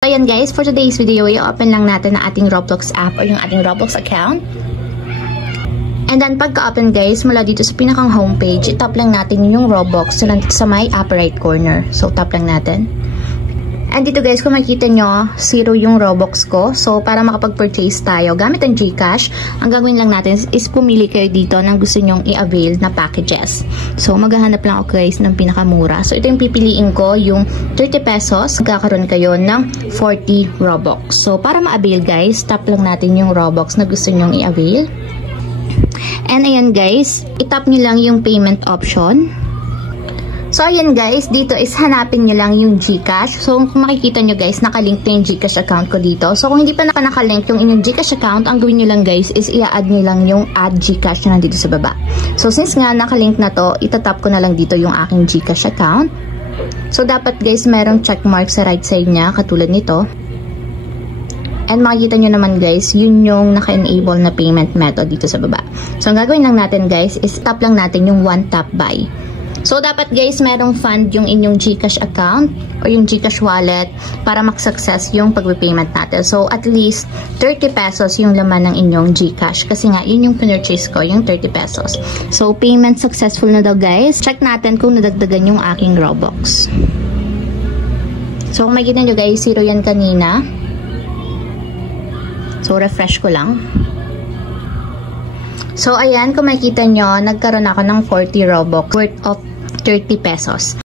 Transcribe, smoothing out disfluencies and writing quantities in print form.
So ayan guys, for today's video, i-open lang natin ang ating Roblox app or yung ating Roblox account. And then pagka-open guys, mula dito sa pinakang homepage, i-tap lang natin yung Roblox sa may upper right corner. So tap lang natin. And dito guys, kung makikita nyo, 0 yung Robux ko. So, para makapag-purchase tayo gamit ang GCash, ang gagawin lang natin is pumili kayo dito ng gusto nyong i-avail na packages. So, maghahanap lang ako guys ng pinakamura. So, ito yung pipiliin ko, yung 30 pesos. Magkakaroon kayo ng 40 Robux. So, para ma-avail guys, tap lang natin yung Robux na gusto nyong i-avail. And ayan guys, itap nyo lang yung payment option. So, ayan guys, dito is hanapin nyo lang yung GCash. So, kung makikita nyo guys, nakalink na yung GCash account ko dito. So, kung hindi pa nakalink yung inyong GCash account, ang gawin nyo lang guys is i-add nyo lang yung add GCash na nandito sa baba. So, since nga nakalink na to, itatap ko na lang dito yung aking GCash account. So, dapat guys, merong checkmark sa right side niya, katulad nito. And makikita nyo naman guys, yun yung naka-enable na payment method dito sa baba. So, ang gagawin lang natin guys, is tap lang natin yung one tap buy. So, dapat guys, merong fund yung inyong GCash account or yung GCash wallet para mag-success yung pag-payment natin. So, at least 30 pesos yung laman ng inyong GCash. Kasi nga, yun yung pinurchase ko, yung 30 pesos. So, payment successful na daw guys. Check natin kung nadagdagan yung aking Robux. So, kung makikita nyo guys, 0 yan kanina. So, refresh ko lang. So, ayan, kung makikita nyo, nagkaroon ako ng 40 Robux worth of 30 pesos.